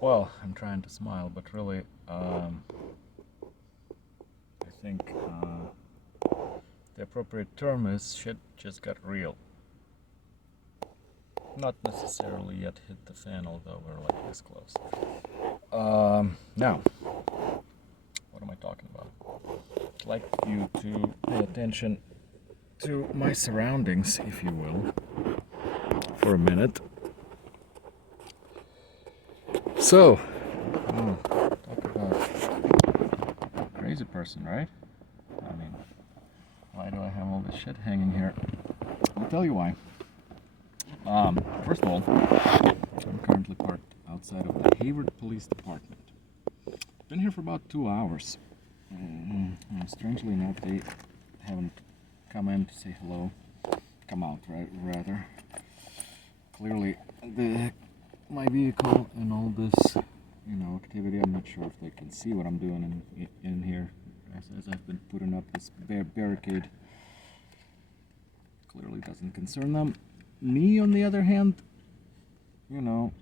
Well, I'm trying to smile, but really, I think the appropriate term is shit just got real. Not necessarily yet hit the fan, although we're like this close. Now, what am I talking about? I'd like you to pay attention to my surroundings, if you will, for a minute. So, talk about crazy person, right? I mean, why do I have all this shit hanging here? I'll tell you why. First of all, I'm currently parked outside of the Hayward Police Department. Been here for about 2 hours. Strangely enough, they haven't come in to say hello. Come out, right? Rather. Clearly, my vehicle and all this, activity. I'm not sure if they can see what I'm doing in here, as I've been putting up this barricade. Clearly doesn't concern them. Me, on the other hand, I'm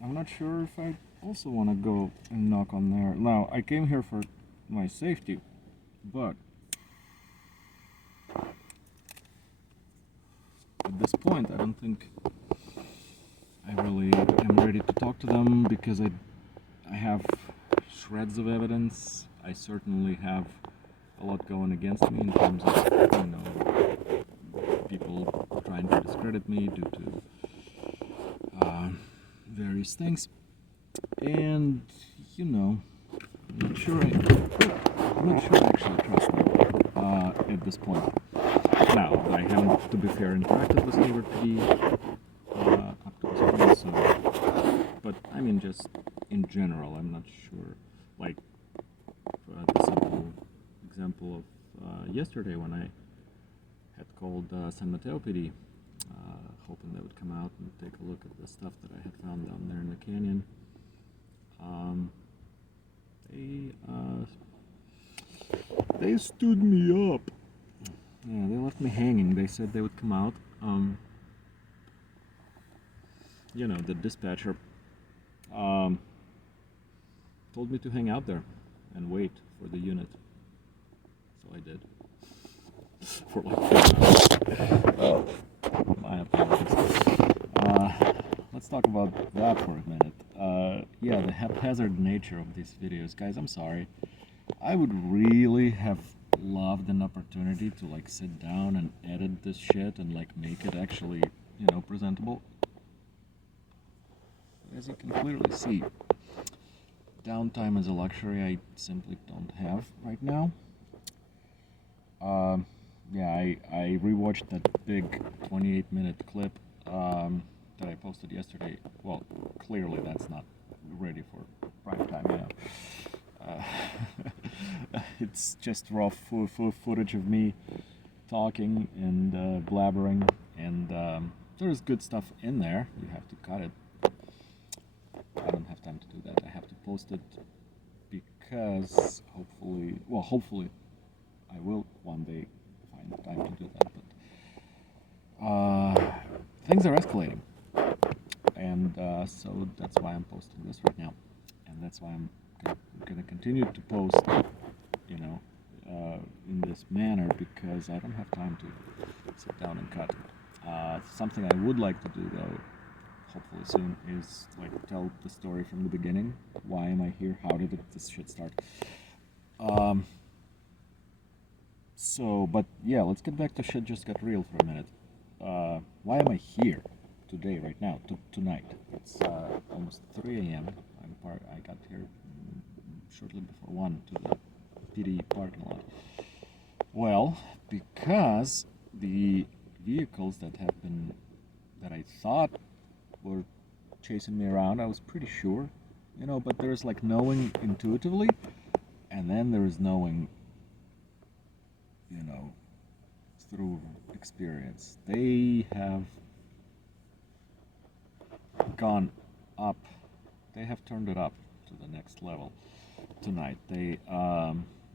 not sure if I also want to go and knock on there. Now, I came here for my safety, but at this point, I don't think I really am ready to talk to them, because I have shreds of evidence. I certainly have a lot going against me in terms of, people trying to discredit me due to various things. And, I'm not sure I actually trust them at this point. Now, I haven't, to be fair, interacted with Hayward PD up to this point, so, but I mean, just in general, I'm not sure. Like, the simple example of yesterday, when I had called San Mateo PD, hoping they would come out and take a look at the stuff that I had found down there in the canyon. They stood me up. Yeah, they left me hanging. They said they would come out. The dispatcher told me to hang out there and wait for the unit. So I did. For like 4 hours. Oh, my apologies. Let's talk about that for a minute. Yeah, the haphazard nature of these videos. Guys, I'm sorry. I would really have loved an opportunity to like sit down and edit this shit and like make it actually, presentable. As you can clearly see, downtime is a luxury I simply don't have right now. Yeah, I rewatched that big 28-minute clip that I posted yesterday. Well, clearly that's not ready for prime time, It's just raw footage of me talking and blabbering, and there's good stuff in there. You have to cut it. I don't have time to do that. I have to post it because hopefully I will one day find time to do that. But things are escalating, and so that's why I'm posting this right now, and that's why I'm going to continue to post, in this manner, because I don't have time to sit down and cut. Something I would like to do, though, hopefully soon, is like tell the story from the beginning. Why am I here? How did this shit start? But yeah, let's get back to shit just got real for a minute. Why am I here today, right now, tonight? It's almost 3 a.m. I got here shortly before 1 to the PD parking lot. Well, because the vehicles that I thought were chasing me around, I was pretty sure, but there's like knowing intuitively, and then there is knowing, through experience. They have gone up. They have turned it up to the next level tonight. They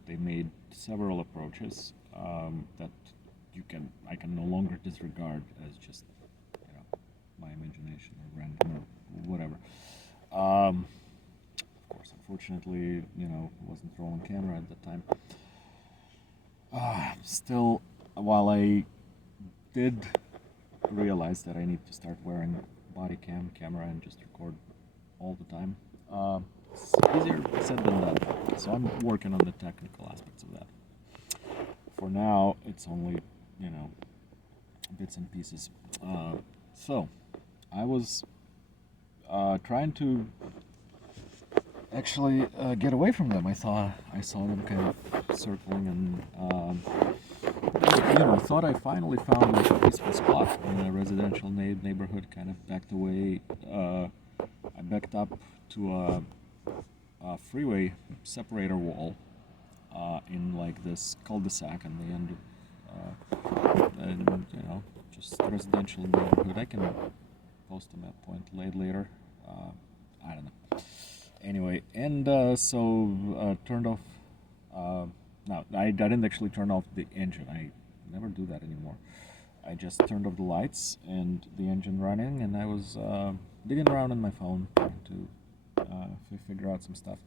made several approaches that I can no longer disregard as just my imagination or random or whatever. Fortunately, wasn't rolling camera at the time. Still, while I did realize that I need to start wearing body camera and just record all the time, it's easier said than done. So I'm working on the technical aspects of that. For now, it's only, bits and pieces. So, I was trying to actually get away from them. I saw them kind of circling, and thought I finally found like a peaceful spot in a residential neighborhood. Kind of backed away. I backed up to a freeway separator wall in like this cul-de-sac in the end of, and just residential neighborhood. I can post a map point later. I don't know. Anyway, and so turned off. No, I didn't actually turn off the engine. I never do that anymore. I just turned off the lights and the engine running, and I was digging around on my phone trying to figure out some stuff.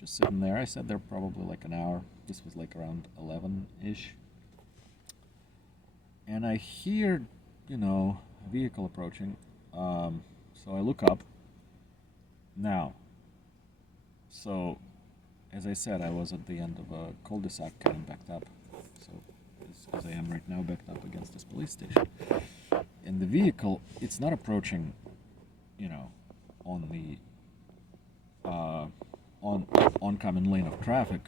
Just sitting there. I sat there probably like an hour. This was like around 11-ish. And I hear, a vehicle approaching. So I look up. Now, so as I said, I was at the end of a cul-de-sac kind of backed up. So as I am right now, backed up against this police station. And the vehicle, it's not approaching, on the oncoming lane of traffic.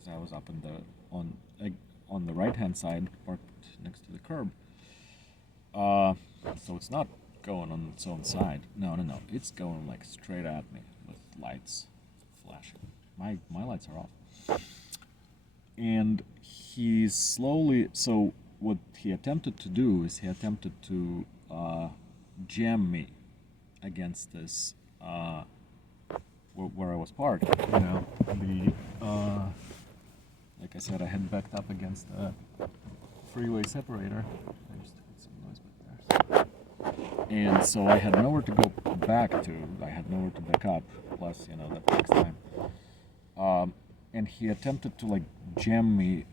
As I was up in the on the right-hand side, parked next to the curb. So it's not going on its own side. No. It's going like straight at me with lights flashing. My lights are off. And he's slowly. So what he attempted to do is he attempted to jam me against this where I was parked. Like I said, I had backed up against a freeway separator. I just heard some noise back there. And so I had nowhere to go back to. I had nowhere to back up. Plus, that takes time. And he attempted to like jam me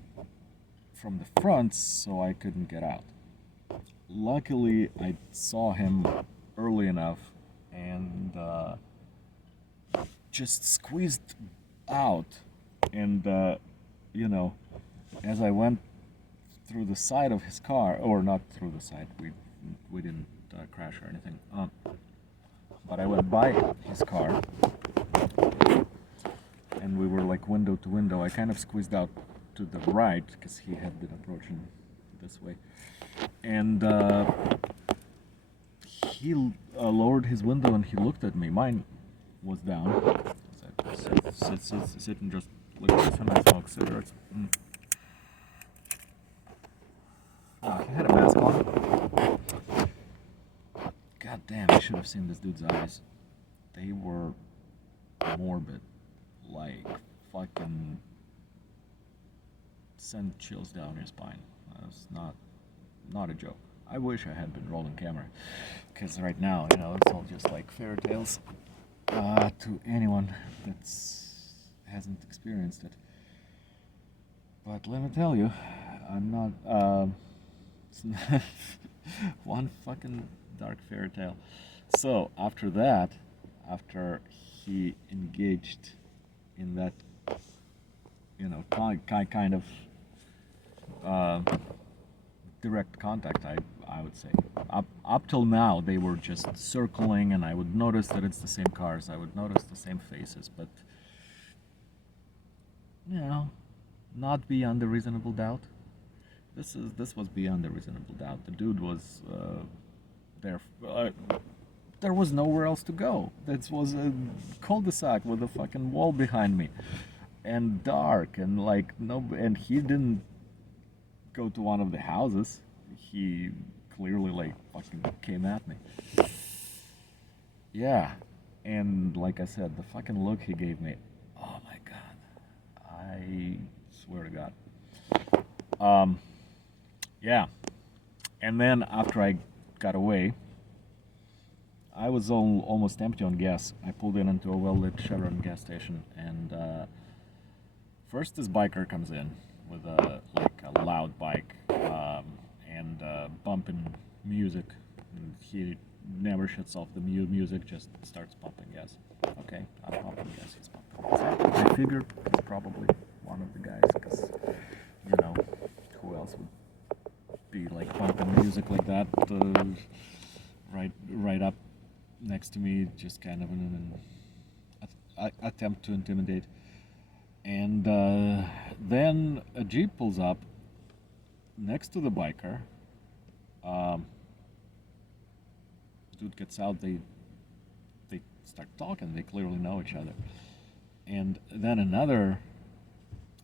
from the front so I couldn't get out. Luckily, I saw him early enough and just squeezed out. And as I went through the side of his car, or not through the side, we didn't crash or anything, but I went by his car, and we were like window to window. I kind of squeezed out to the right, because he had been approaching this way, and he lowered his window and he looked at me. Mine was down. Sit and just look at this, and I smoke cigarettes. He had a mask on. God damn, I should have seen this dude's eyes. They were morbid. Like, fucking send chills down your spine. That's not a joke. I wish I had been rolling camera, because right now, it's all just like fairy tales to anyone that hasn't experienced it. But let me tell you, I'm not. It's not one fucking dark fairy tale. So after that, after he engaged in that, kind of direct contact, I would say. Up till now, they were just circling, and I would notice that it's the same cars. I would notice the same faces, but not beyond a reasonable doubt. This was beyond a reasonable doubt. The dude was there. There was nowhere else to go. This was a cul-de-sac with a fucking wall behind me, and dark, and like and he didn't go to one of the houses. He clearly like fucking came at me. Yeah, and like I said, the fucking look he gave me. Oh my god, I swear to God. Yeah, and then after I got away, I was almost empty on gas. I pulled in into a well-lit Chevron gas station, and first this biker comes in with a loud bike and bumping music. And he never shuts off the music, just starts pumping gas. Okay, I'm pumping gas, he's pumping gas. I figured he's probably one of the guys, because, you know, who else would be like pumping music like that right up next to me, just kind of an attempt to intimidate. And then a Jeep pulls up next to the biker. Dude gets out, they start talking, they clearly know each other. And then another,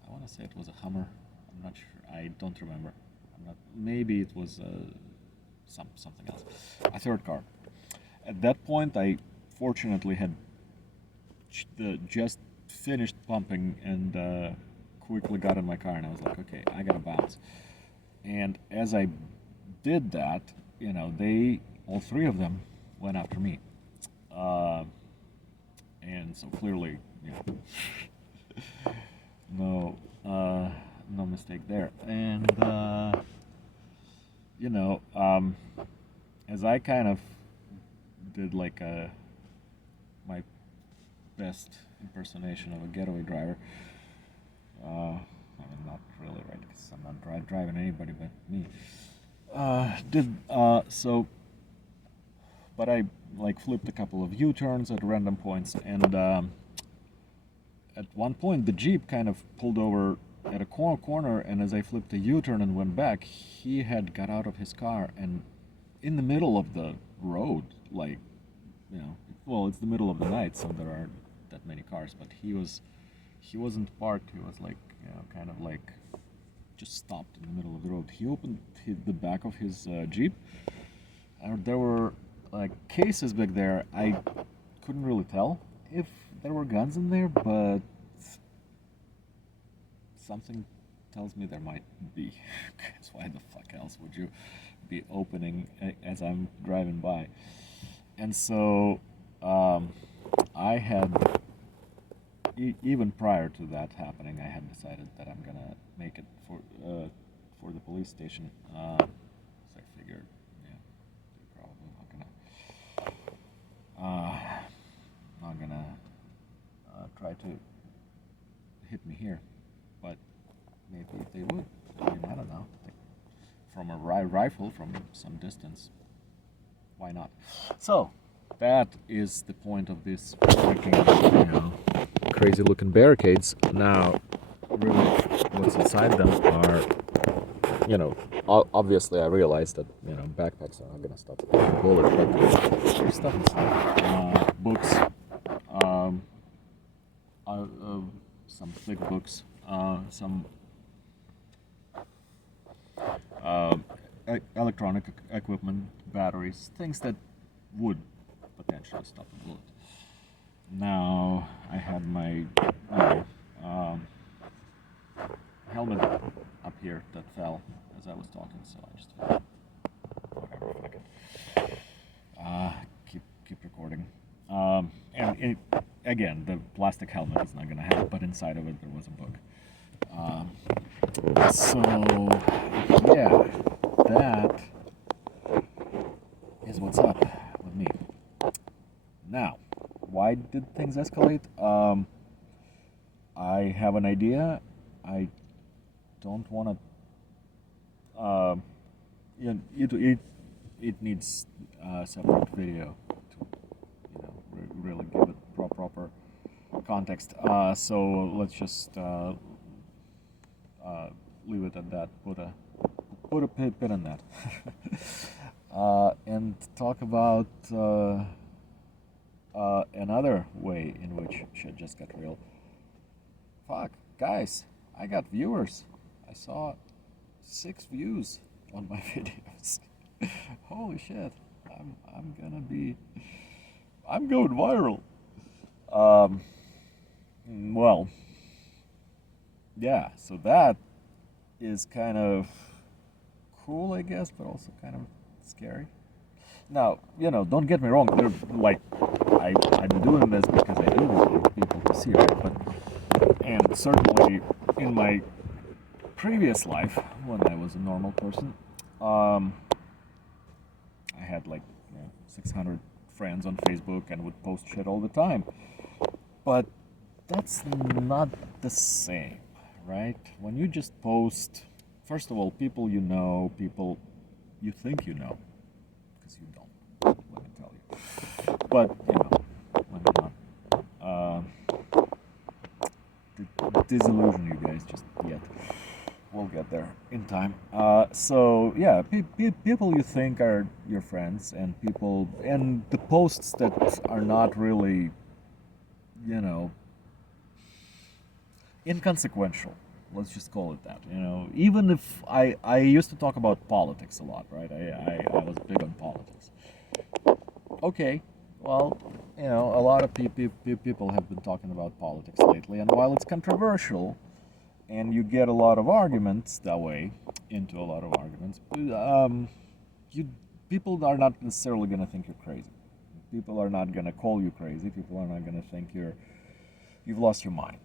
I want to say it was a Hummer, I'm not sure, I don't remember. Maybe it was something else. A third car. At that point, I fortunately had just finished pumping and quickly got in my car, and I was like, okay, I gotta bounce. And as I did that, you know, all three of them went after me. And so clearly, you know, no mistake there. And you know, as I kind of did like my best impersonation of a getaway driver, I mean, not really, right, because I'm not driving anybody but me, but I like flipped a couple of U-turns at random points, and at one point the Jeep kind of pulled over at a corner, and as I flipped a U-turn and went back, he had got out of his car, and in the middle of the road, like, you know, well, it's the middle of the night, so there aren't that many cars, but he wasn't parked, he was like, you know, kind of like just stopped in the middle of the road. He opened the back of his Jeep, and there were like cases back there. I couldn't really tell if there were guns in there, but something tells me there might be. Because why the fuck else would you be opening as I'm driving by? And so I had, even prior to that happening, I had decided that I'm gonna make it for the police station. So I figured, yeah, they're probably not gonna try to hit me here, but maybe if they would, I mean, I don't know, like, from a rifle from some distance, why not? So that is the point of this freaking, you know, crazy looking barricades. Now, really, what's inside them are, you know, obviously I realized that, you know, backpacks are not gonna stop a bullet, but there's stuff inside. Books, some thick books, some electronic equipment, batteries, things that would potentially stop a bullet. Now I had my helmet up here that fell as I was talking, so I just whatever, fuck it. Keep recording. And again, the plastic helmet is not gonna help, but inside of it there was a book. So yeah, that is what's up with me. Now, why did things escalate? I have an idea. I don't want to. It needs a separate video to, you know, really give it proper context. So let's just leave it at that. Put a pin in that, and talk about another way in which shit just got real. Fuck, guys, I got viewers. I saw 6 views on my videos. Holy shit, I'm going viral. Well, yeah, so that is kind of cool, I guess, but also kind of scary. Now, don't get me wrong. They're like, I'm doing this because I do want people to see, right? And certainly in my previous life, when I was a normal person, I had like 600 friends on Facebook and would post shit all the time. But that's not the same, right? When you just post, first of all, people you know, people you think you know, because you don't, let me tell you. But, let me not disillusion you guys just yet. We'll get there in time. So yeah, people you think are your friends, and the posts that are not really, inconsequential. Let's just call it that. Even if I used to talk about politics a lot, right? I was big on politics. Okay, well, a lot of people have been talking about politics lately, and while it's controversial, and you get a lot of arguments that way, into a lot of arguments, you people are not necessarily going to think you're crazy. People are not going to call you crazy. People are not going to think you've lost your mind.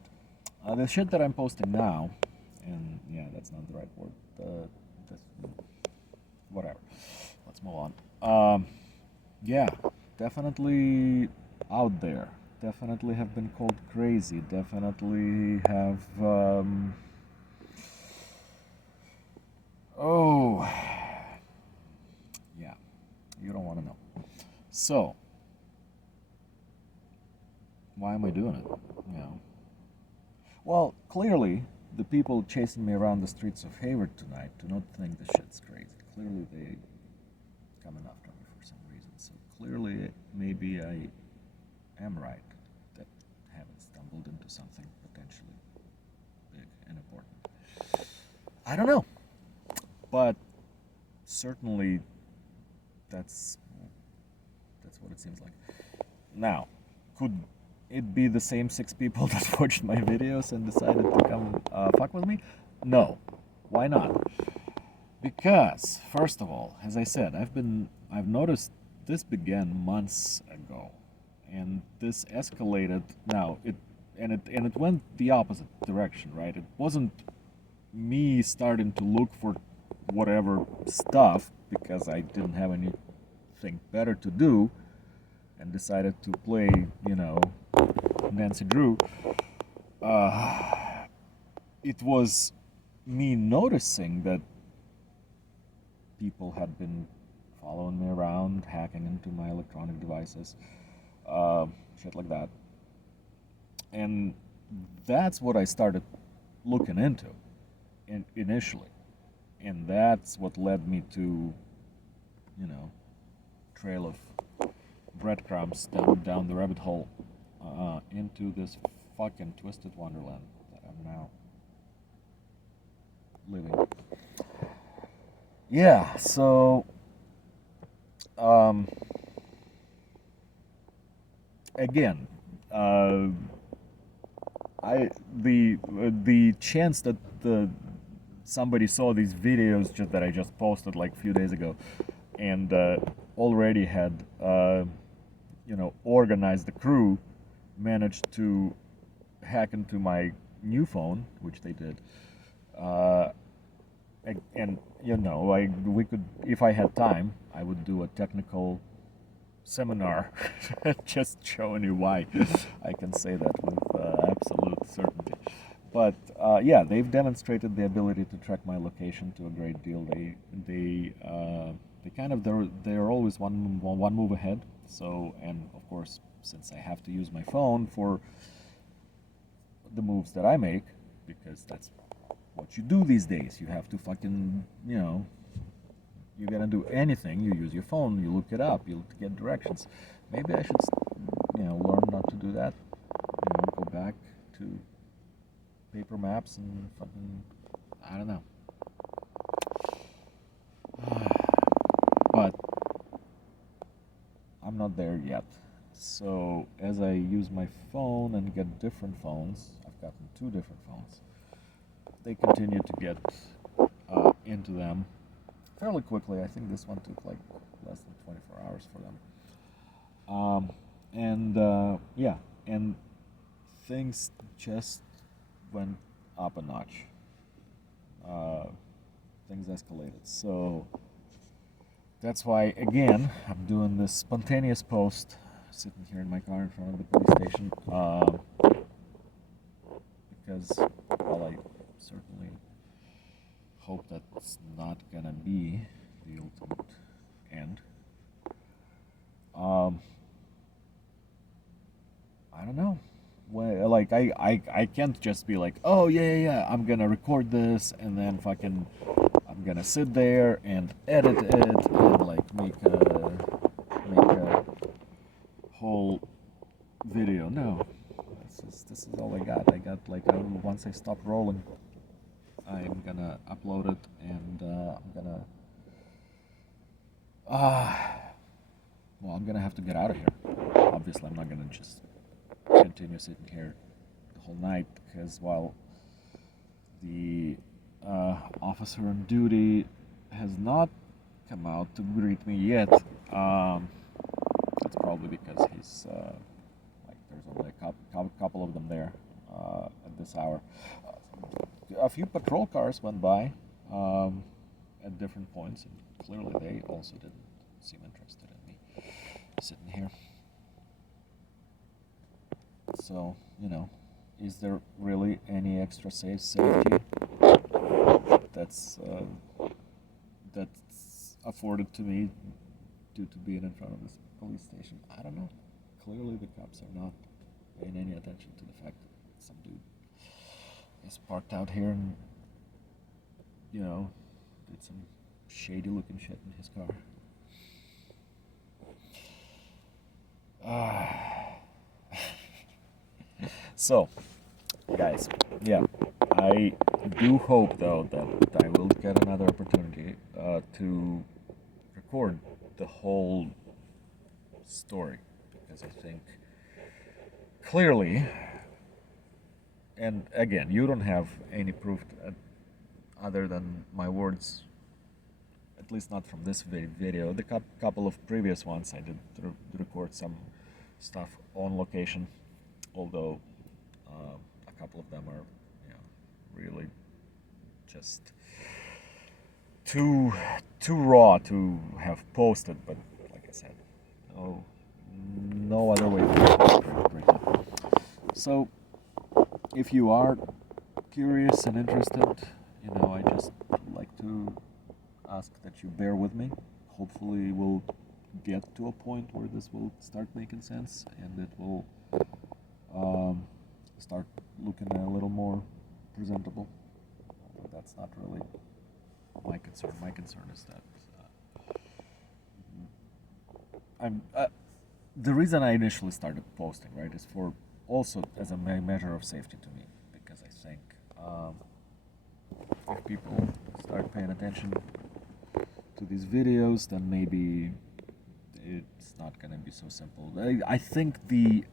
The shit that I'm posting now, and yeah, that's not the right word. Whatever. Let's move on. Yeah, definitely out there. Definitely have been called crazy. Definitely have. Oh, yeah. You don't want to know. So, why am I doing it? Well, clearly, the people chasing me around the streets of Hayward tonight do not think the shit's crazy. Clearly, they coming after me for some reason. So clearly, maybe I am right that I haven't stumbled into something potentially big and important. I don't know, but certainly that's what it seems like. Now, could it be the same 6 people that watched my videos and decided to come fuck with me? No. Why not? Because, first of all, as I said, I've noticed this began months ago, and this escalated. Now it went the opposite direction, right? It wasn't me starting to look for whatever stuff because I didn't have anything better to do, and decided to play, Nancy Drew. It was me noticing that people had been following me around, hacking into my electronic devices, shit like that. And that's what I started looking into initially. And that's what led me to, trail of breadcrumbs down the rabbit hole into this fucking twisted wonderland that I'm now living. Yeah, so again, the chance that somebody saw these videos that I just posted like a few days ago, and already had organized the crew, managed to hack into my new phone, which they did. And we could, if I had time, I would do a technical seminar, just showing you why I can say that with absolute certainty. But yeah, they've demonstrated the ability to track my location to a great deal. They're always one move ahead. So, and of course, since I have to use my phone for the moves that I make, because that's what you do these days. You have to fucking, you're gonna do anything, you use your phone, you look it up, you get directions. Maybe I should, learn not to do that. Go back to paper maps and fucking, I don't know. But I'm not there yet. So as I use my phone and get different phones, I've gotten 2 different phones. They continue to get into them, fairly quickly. I think this one took like less than 24 hours for them. Yeah, and things just went up a notch. Things escalated. So that's why, again, I'm doing this spontaneous post, sitting here in my car in front of the police station, because, well, I certainly hope that's not gonna be the ultimate end. I don't know. Well, like I can't just be like, oh yeah, I'm gonna record this and then fucking I'm gonna sit there and edit it and like make a whole video. No, this is all I got. I got like once I stop rolling, I'm gonna upload it and I'm gonna well, I'm gonna have to get out of here. Obviously, I'm not gonna just continue sitting here the whole night because while the officer on duty has not come out to greet me yet, that's probably because he's like there's only a couple of them there at this hour. A few patrol cars went by at different points, and clearly they also didn't seem interested in me sitting here. So, is there really any extra safety that's afforded to me due to being in front of this police station? I don't know. Clearly, the cops are not paying any attention to the fact that some dude is parked out here and did some shady-looking shit in his car. So, guys, yeah, I do hope though that I will get another opportunity to record the whole story, because I think clearly, and again, you don't have any proof other than my words, at least not from this video. The couple of previous ones I did record some stuff on location, although a couple of them are really just too raw to have posted, but like I said, no other way to break it. So if you are curious and interested, I just like to ask that you bear with me. Hopefully we'll get to a point where this will start making sense and it will start looking a little more presentable. But that's not really my concern. My concern is that the reason I initially started posting, right, is for also as a measure of safety to me, because I think if people start paying attention to these videos, then maybe it's not going to be so simple. I think the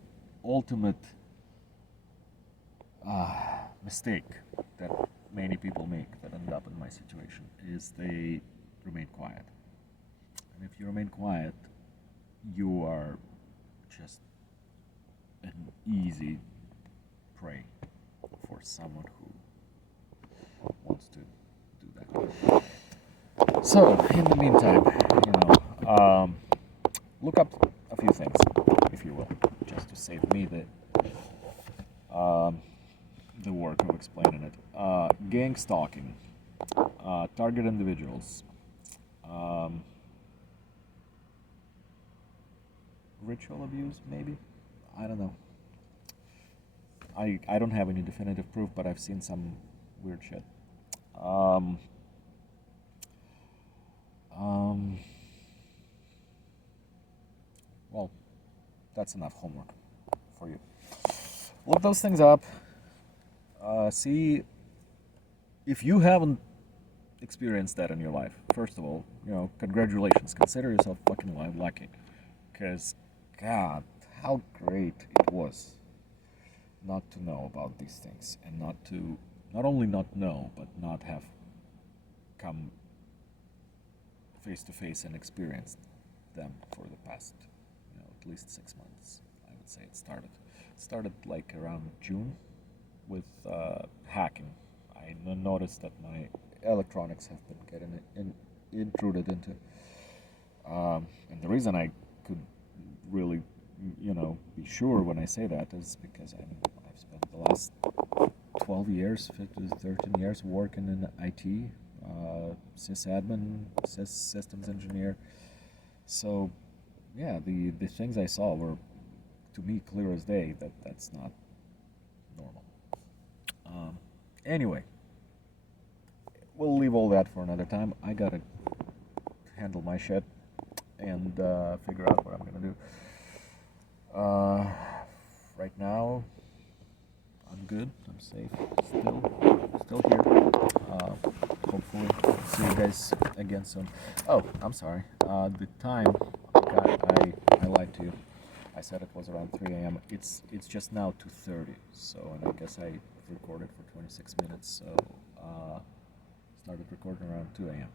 ultimate mistake that many people make that end up in my situation is they remain quiet. And if you remain quiet, you are just an easy prey for someone who wants to do that. So, in the meantime, look up a few things, if you will, just to save me the work of explaining it. Gang stalking, target individuals, ritual abuse, maybe? I don't know. I don't have any definitive proof, but I've seen some weird shit. Well, that's enough homework for you. Look those things up. See if you haven't experienced that in your life. First of all, congratulations. Consider yourself fucking lucky, because God, how great it was not to know about these things and not only not know, but not have come face to face and experienced them for the past, at least 6 months. I would say it started like around June with hacking. I noticed that my electronics have been getting intruded into, and the reason I could really, be sure when I say that is because I've spent the last 12 years, 15, 13 years working in IT, sysadmin, systems engineer. So, yeah, the things I saw were, to me, clear as day that that's not normal. Anyway, we'll leave all that for another time. I gotta handle my shit and figure out what I'm gonna do. Right now, I'm good. I'm safe. Still here. Hopefully, see you guys again soon. Oh, I'm sorry. The time I lied to you. I said it was around 3 a.m. It's just now 2:30. So, and I guess I recorded for 26 minutes. So, started recording around 2 a.m.